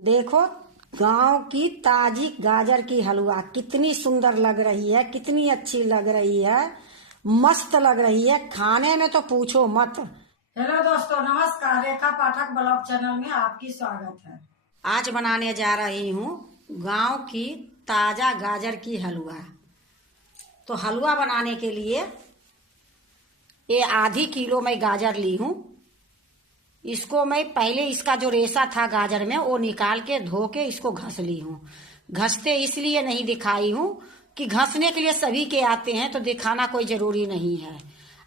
देखो, गांव की ताजी गाजर की हलवा कितनी सुंदर लग रही है, कितनी अच्छी लग रही है, मस्त लग रही है। खाने में तो पूछो मत। हेलो दोस्तों, नमस्कार। रेखा पाठक ब्लॉग चैनल में आपकी स्वागत है। आज बनाने जा रही हूँ गांव की ताजा गाजर की हलवा। तो हलवा बनाने के लिए ये आधी किलो मैं गाजर ली हूँ। इसको मैं पहले इसका जो रेशा था गाजर में वो निकाल के धो के इसको घस ली हूँ। घसते इसलिए नहीं दिखाई हूँ कि घसने के लिए सभी के आते हैं, तो दिखाना कोई जरूरी नहीं है।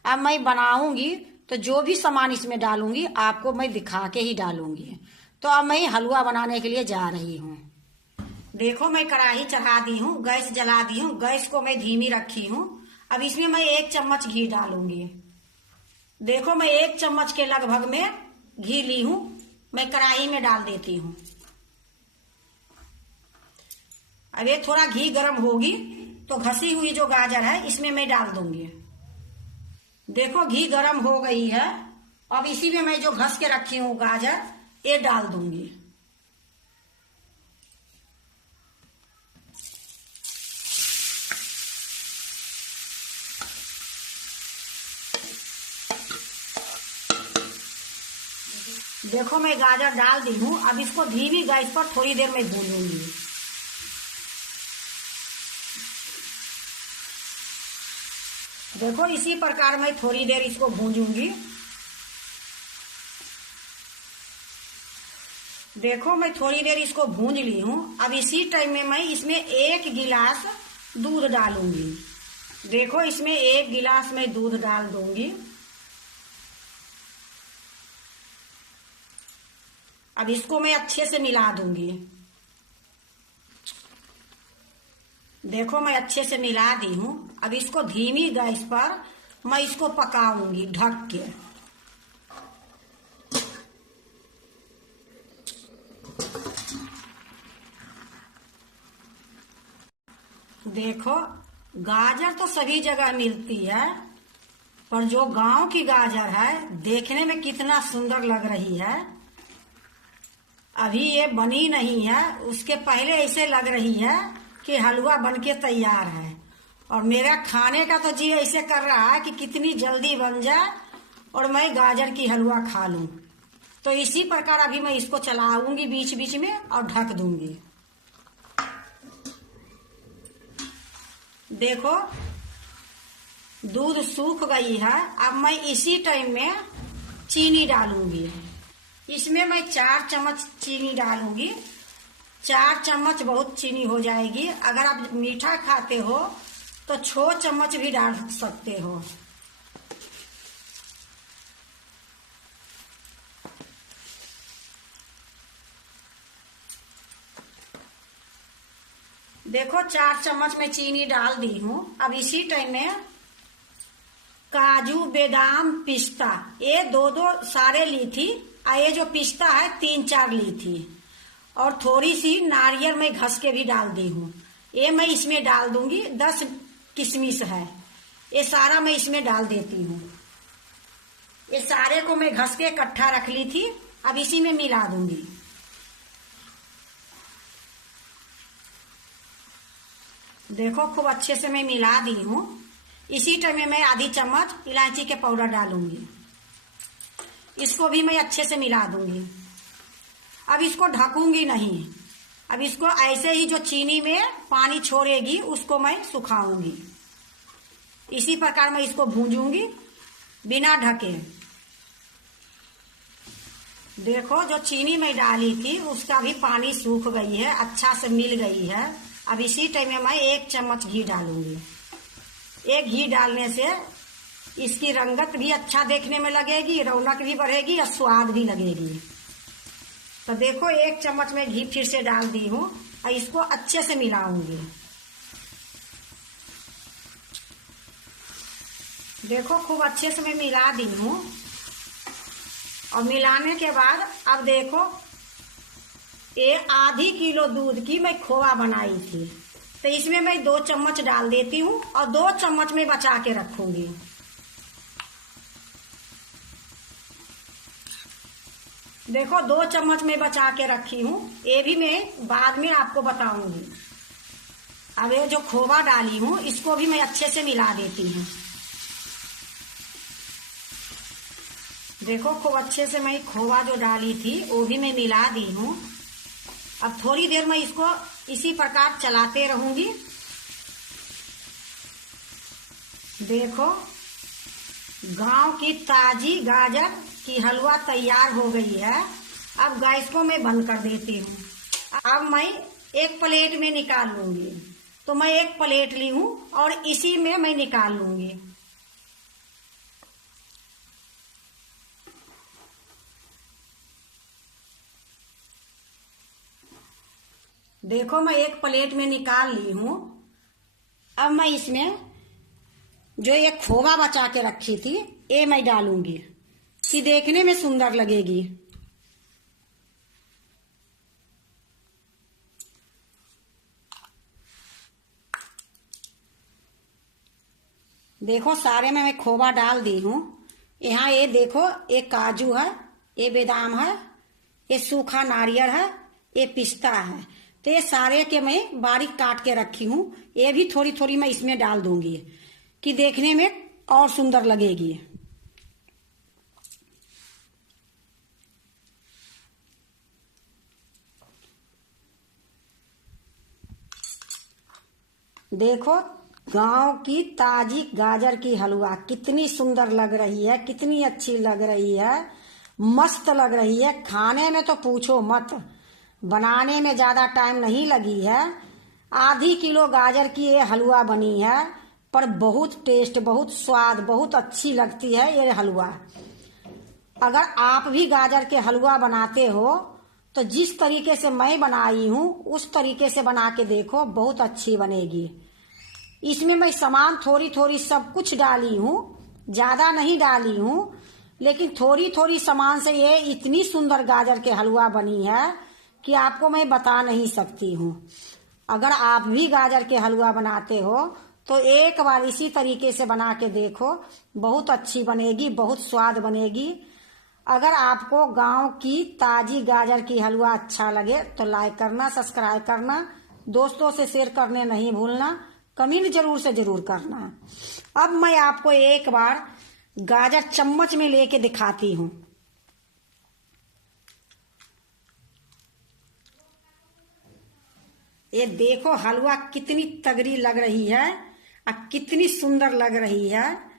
अब मैं बनाऊंगी तो जो भी सामान इसमें डालूंगी आपको मैं दिखा के ही डालूंगी। तो अब मैं हलवा बनाने के लिए जा रही हूँ। देखो, मैं कढ़ाई चढ़ा दी हूँ, गैस जला दी हूँ, गैस को मैं धीमी रखी हूँ। अब इसमें मैं 1 चम्मच घी डालूंगी। देखो, मैं 1 चम्मच के लगभग में घी ली हूं, मैं कढ़ाई में डाल देती हूँ। अब ये थोड़ा घी गर्म होगी तो घसी हुई जो गाजर है इसमें मैं डाल दूंगी। देखो, घी गर्म हो गई है। अब इसी में मैं जो घस के रखी हूँ गाजर ये डाल दूंगी। देखो, मैं गाजर डाल दी हूँ। अब इसको धीमी गैस पर थोड़ी देर में भूनूंगी। देखो, इसी प्रकार मैं थोड़ी देर इसको भूनूंगी। देखो, मैं थोड़ी देर इसको भून ली हूँ। अब इसी टाइम में मैं इसमें 1 गिलास दूध डालूंगी। देखो, इसमें 1 गिलास मैं दूध डाल दूंगी। अब इसको मैं अच्छे से मिला दूंगी। देखो, मैं अच्छे से मिला दी हूं। अब इसको धीमी गैस पर मैं इसको पकाऊंगी ढक के। देखो, गाजर तो सभी जगह मिलती है, पर जो गांव की गाजर है देखने में कितना सुंदर लग रही है। अभी ये बनी नहीं है, उसके पहले ऐसे लग रही है कि हलवा बनके तैयार है। और मेरा खाने का तो जी ऐसे कर रहा है कि कितनी जल्दी बन जाए और मैं गाजर की हलवा खा लूं। तो इसी प्रकार अभी मैं इसको चलाऊंगी बीच बीच में और ढक दूंगी। देखो, दूध सूख गई है। अब मैं इसी टाइम में चीनी डालूंगी। इसमें मैं 4 चम्मच चीनी डालूंगी। 4 चम्मच बहुत चीनी हो जाएगी। अगर आप मीठा खाते हो तो 6 चम्मच भी डाल सकते हो। देखो, 4 चम्मच में चीनी डाल दी हूँ। अब इसी टाइम में काजू, बादाम, पिस्ता ये 2-2 सारे ली थी। और ये जो पिस्ता है 3-4 ली थी। और थोड़ी सी नारियल मैं घस के भी डाल दी हूँ। ये मैं इसमें डाल दूंगी। 10 किशमिश है, ये सारा मैं इसमें डाल देती हूँ। ये सारे को मैं घस के इकट्ठा रख ली थी। अब इसी में मिला दूंगी। देखो, खूब अच्छे से मैं मिला दी हूँ। इसी टाइम में मैं आधी चम्मच इलायची के पाउडर डालूंगी। इसको भी मैं अच्छे से मिला दूंगी। अब इसको ढकूंगी नहीं। अब इसको ऐसे ही जो चीनी में पानी छोड़ेगी उसको मैं सुखाऊंगी। इसी प्रकार मैं इसको भूंजूंगी बिना ढके। देखो, जो चीनी मैं डाली थी उसका भी पानी सूख गई है, अच्छा से मिल गई है। अब इसी टाइम में मैं 1 चम्मच घी डालूंगी। एक घी डालने से इसकी रंगत भी अच्छा देखने में लगेगी, रौनक भी बढ़ेगी और स्वाद भी लगेगी। तो देखो, 1 चम्मच में घी फिर से डाल दी हूँ और इसको अच्छे से मिलाऊंगी। देखो, खूब अच्छे से मैं मिला दी हूँ। और मिलाने के बाद अब देखो, ये आधी किलो दूध की मैं खोआ बनाई थी, तो इसमें मैं 2 चम्मच डाल देती हूँ और 2 चम्मच में बचा के रखूंगी। देखो 2 चम्मच मैं बचा के रखी हूँ, ये भी मैं बाद में आपको बताऊंगी। अब ये जो खोवा डाली हूँ इसको भी मैं अच्छे से मिला देती हूँ। देखो खूब अच्छे से मैं खोवा जो डाली थी वो भी मैं मिला दी हूँ। अब थोड़ी देर मैं इसको इसी प्रकार चलाते रहूंगी। देखो गांव की ताजी गाजर की हलवा तैयार हो गई है। अब गैस को मैं बंद कर देती हूँ। अब मैं एक प्लेट में निकाल लूंगी। तो मैं एक प्लेट ली हूँ और इसी में मैं निकाल लूंगी। देखो मैं एक प्लेट में निकाल ली हूँ। अब मैं इसमें जो ये खोवा बचा के रखी थी ये मैं डालूंगी कि देखने में सुंदर लगेगी। देखो सारे में मैं खोवा डाल दी हूँ। यहाँ ये देखो, ये काजू है, ये बादाम है, ये सूखा नारियल है, ये पिस्ता है। तो ये सारे के मैं बारीक काट के रखी हूँ। ये भी थोड़ी थोड़ी मैं इसमें डाल दूंगी कि देखने में और सुंदर लगेगी। देखो गांव की ताजी गाजर की हलवा कितनी सुंदर लग रही है, कितनी अच्छी लग रही है, मस्त लग रही है। खाने में तो पूछो मत, बनाने में ज्यादा टाइम नहीं लगी है। आधी किलो गाजर की ये हलवा बनी है, पर बहुत टेस्ट, बहुत स्वाद, बहुत अच्छी लगती है ये हलवा। अगर आप भी गाजर के हलवा बनाते हो तो जिस तरीके से मैं बनाई हूँ उस तरीके से बना के देखो, बहुत अच्छी बनेगी। इसमें मैं सामान थोड़ी थोड़ी सब कुछ डाली हूँ, ज्यादा नहीं डाली हूँ, लेकिन थोड़ी थोड़ी सामान से ये इतनी सुंदर गाजर के हलवा बनी है कि आपको मैं बता नहीं सकती हूँ। अगर आप भी गाजर के हलवा बनाते हो तो एक बार इसी तरीके से बना के देखो, बहुत अच्छी बनेगी, बहुत स्वाद बनेगी। अगर आपको गांव की ताजी गाजर की हलवा अच्छा लगे तो लाइक करना, सब्सक्राइब करना, दोस्तों से शेयर करने नहीं भूलना, कमेंट जरूर से जरूर करना। अब मैं आपको एक बार गाजर चम्मच में लेके दिखाती हूँ। ये देखो हलवा कितनी तगड़ी लग रही है और कितनी सुंदर लग रही है।